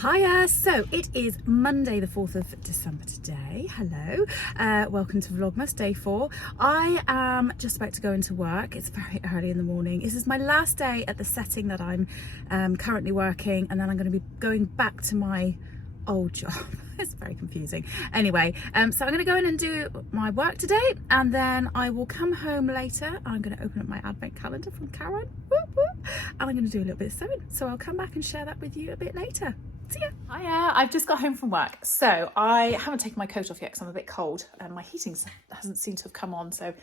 Hiya! So it is Monday the 4th of December today. Hello, welcome to Vlogmas day 4. I am just about to go into work. It's very early in the morning. This is my last day at the setting that I'm currently working, and then I'm going to be going back to my old job. It's very confusing. Anyway, so I'm going to go in and do my work today, and then I will come home later. I'm going to open up my advent calendar from Karen, whoop, whoop, and I'm going to do a little bit of sewing. So I'll come back and share that with you a bit later. See ya. Hiya, I've just got home from work. So I haven't taken my coat off yet because I'm a bit cold and my heating hasn't seemed to have come on. So I'm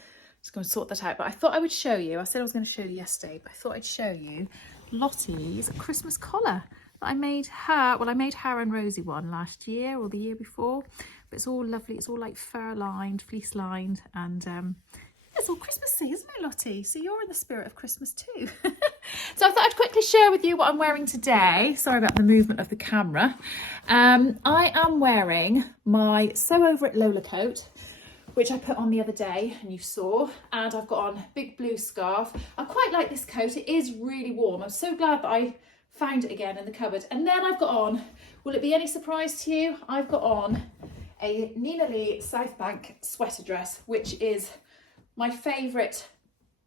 just going to sort that out. But I thought I would show you, I said I was going to show you yesterday, but I thought I'd show you Lottie's Christmas collar that I made her. Well, I made her and Rosie one last year or the year before, but it's all lovely. It's all like fur lined, fleece lined, and it's all Christmassy, isn't it, Lottie? So you're in the spirit of Christmas too. So I thought I'd quickly share with you what I'm wearing today. Sorry about the movement of the camera. I am wearing my Sew Over It Lola coat, which I put on the other day and you saw, and I've got on a big blue scarf. I quite like this coat. It is really warm. I'm so glad that I found it again in the cupboard. And then I've got on, will it be any surprise to you? I've got on a Nina Lee South Bank sweater dress, which is my favourite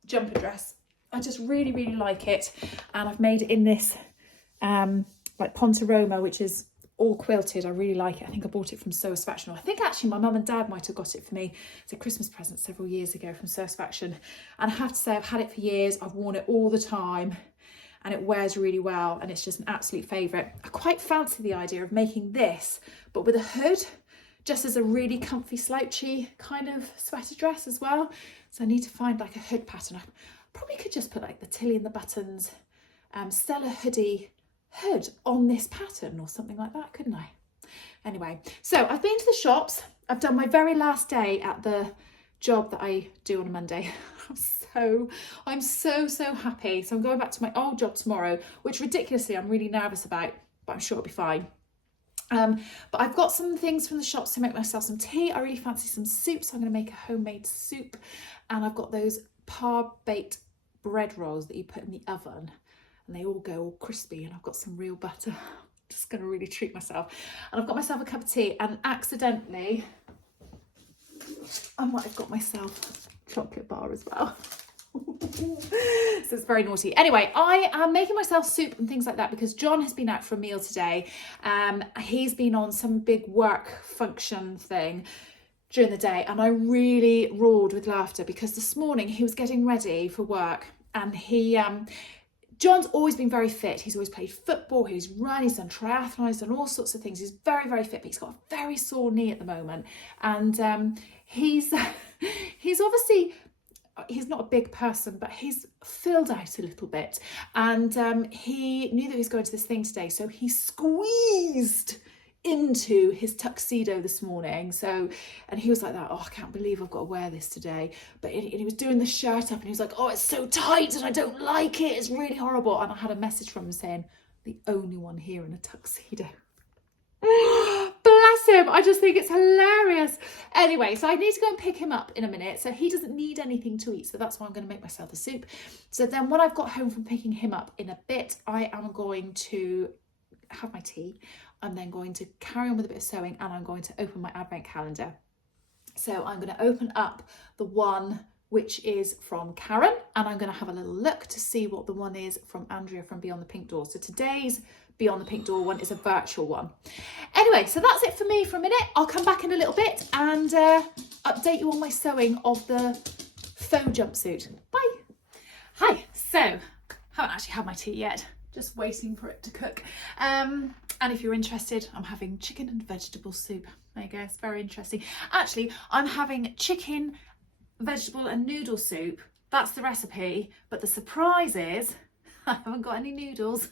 jumper dress. I just really, really like it. And I've made it in this like Ponte Roma, which is all quilted. I really like it. I think I bought it from Satisfaction. I think actually my mum and dad might have got it for me as a Christmas present several years ago from Satisfaction. And I have to say, I've had it for years. I've worn it all the time and it wears really well. And it's just an absolute favourite. I quite fancy the idea of making this, but with a hood, just as a really comfy slouchy kind of sweater dress as well. So I need to find like a hood pattern. I probably could just put like the Tilly and the Buttons Stella hoodie hood on this pattern or something like that, couldn't I? Anyway, so I've been to the shops. I've done my very last day at the job that I do on a Monday. I'm so happy. So I'm going back to my old job tomorrow, which ridiculously I'm really nervous about, but I'm sure it'll be fine. But I've got some things from the shops to make myself some tea. I really fancy some soup, so I'm going to make a homemade soup. And I've got those par-baked bread rolls that you put in the oven, and they all go all crispy, and I've got some real butter. I'm just going to really treat myself. And I've got myself a cup of tea, and accidentally I might have got myself a chocolate bar as well. So it's very naughty. Anyway, I am making myself soup and things like that because John has been out for a meal today. He's been on some big work function thing during the day, and I really roared with laughter because this morning he was getting ready for work, and John's always been very fit. He's always played football, he's run, he's done triathlon, he's done all sorts of things. He's very fit, but he's got a very sore knee at the moment, and he's obviously, he's not a big person, but he's filled out a little bit, and he knew that he was going to this thing today, so he squeezed into his tuxedo this morning. So, and he was like that, oh, I can't believe I've got to wear this today. But he was doing the shirt up and he was like, oh, it's so tight and I don't like it, it's really horrible. And I had a message from him saying, the only one here in a tuxedo. Bless him, I just think it's hilarious. Anyway, so I need to go and pick him up in a minute, so he doesn't need anything to eat, so that's why I'm going to make myself a soup. So then when I've got home from picking him up in a bit, I am going to have my tea. I'm then going to carry on with a bit of sewing, and I'm going to open my advent calendar. So I'm going to open up the one which is from Karen, and I'm going to have a little look to see what the one is from Andrea from Beyond the Pink Door. So today's Beyond the Pink Door one is a virtual one. Anyway, so that's it for me for a minute. I'll come back in a little bit and update you on my sewing of the faux jumpsuit. Bye. Hi, so haven't actually had my tea yet, just waiting for it to cook. And if you're interested, I'm having chicken and vegetable soup. There you go, it's very interesting. Actually, I'm having chicken, vegetable and noodle soup. That's the recipe, but the surprise is I haven't got any noodles.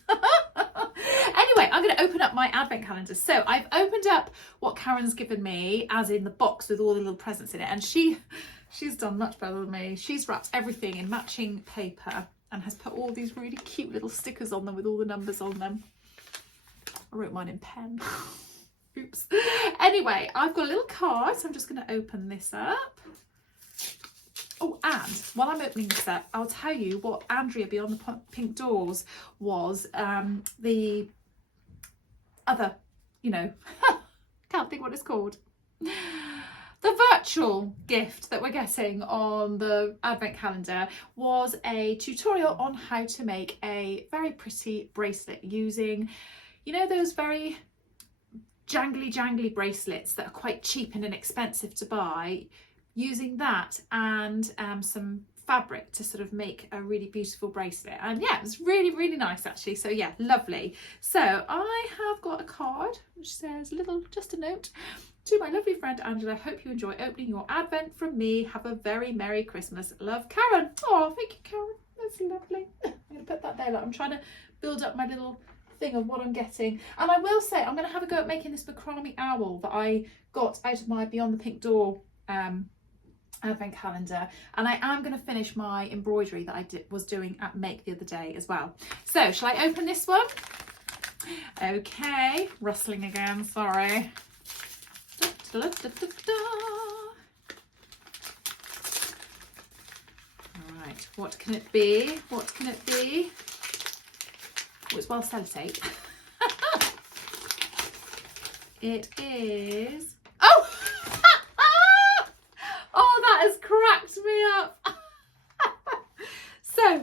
Anyway, I'm going to open up my advent calendar. So I've opened up what Karen's given me, as in the box with all the little presents in it. And she's done much better than me. She's wrapped everything in matching paper and has put all these really cute little stickers on them with all the numbers on them. I wrote mine in pen. Oops. Anyway, I've got a little card, so I'm just going to open this up. Oh, and while I'm opening this up, I'll tell you what Andrea Beyond the Pink Doors was. other, you know, can't think what it's called. The virtual gift that we're getting on the advent calendar was a tutorial on how to make a very pretty bracelet using, you know, those very jangly bracelets that are quite cheap and inexpensive to buy, using that and some fabric to sort of make a really beautiful bracelet. And yeah, it was really nice actually. So yeah, lovely. So I have got a card which says just a note: to my lovely friend Angela, hope you enjoy opening your advent from me. Have a very Merry Christmas. Love, Karen. Oh, thank you, Karen. That's lovely. I'm going to put that there. Like, I'm trying to build up my little thing of what I'm getting. And I will say, I'm going to have a go at making this macrame owl that I got out of my Beyond the Pink Door advent calendar, and I am going to finish my embroidery that I was doing at Make the other day as well. So shall I open this one? Okay, rustling again, sorry. All right, what can it be? What can it be? Oh, it's well sellotape. It is, oh! Oh, that has cracked me up. So,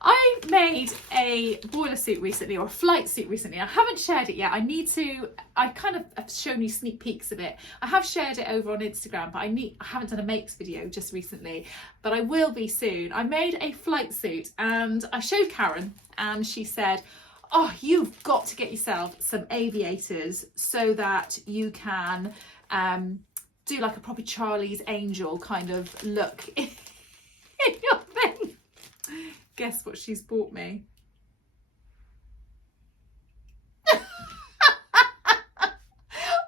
I made a boiler suit recently, or a flight suit recently. I haven't shared it yet. I kind of have shown you sneak peeks of it. I have shared it over on Instagram, but I haven't done a makes video just recently, but I will be soon. I made a flight suit and I showed Karen and she said, oh, you've got to get yourself some aviators so that you can do like a proper Charlie's Angel kind of look in your thing. Guess what she's bought me?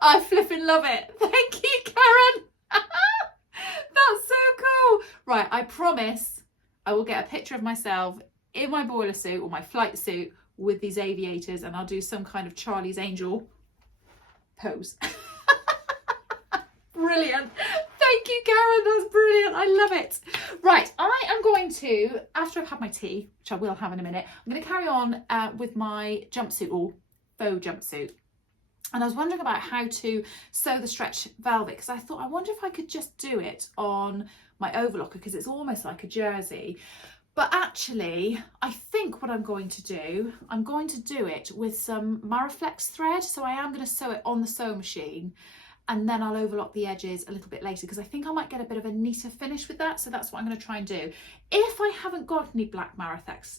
I flipping love it. Thank you, Karen. That's so cool. Right, I promise I will get a picture of myself in my boiler suit or my flight suit with these aviators, and I'll do some kind of Charlie's Angel pose. Brilliant. Thank you, Karen. That's brilliant. I love it. Right, I am going to, after I've had my tea, which I will have in a minute, I'm going to carry on with my jumpsuit, or faux jumpsuit. And I was wondering about how to sew the stretch velvet, because I thought, I wonder if I could just do it on my overlocker, because it's almost like a jersey. But actually, I think what I'm going to do it with some Maraflex thread. So I am going to sew it on the sewing machine, and then I'll overlock the edges a little bit later, because I think I might get a bit of a neater finish with that. So that's what I'm going to try and do. If I haven't got any black Maraflex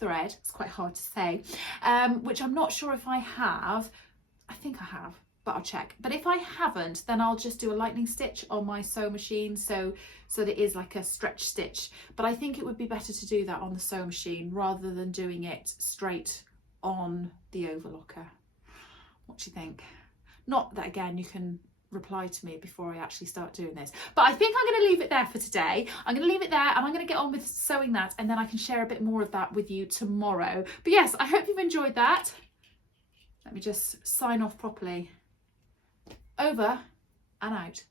thread, it's quite hard to say, which I'm not sure if I have. I think I have, but I'll check. But if I haven't, then I'll just do a lightning stitch on my sewing machine, so that it is like a stretch stitch. But I think it would be better to do that on the sewing machine rather than doing it straight on the overlocker. What do you think? Not that, again, you can reply to me before I actually start doing this, but I think I'm going to leave it there for today. I'm going to leave it there, and I'm going to get on with sewing that, and then I can share a bit more of that with you tomorrow. But yes, I hope you've enjoyed that. Let me just sign off properly. Over and out.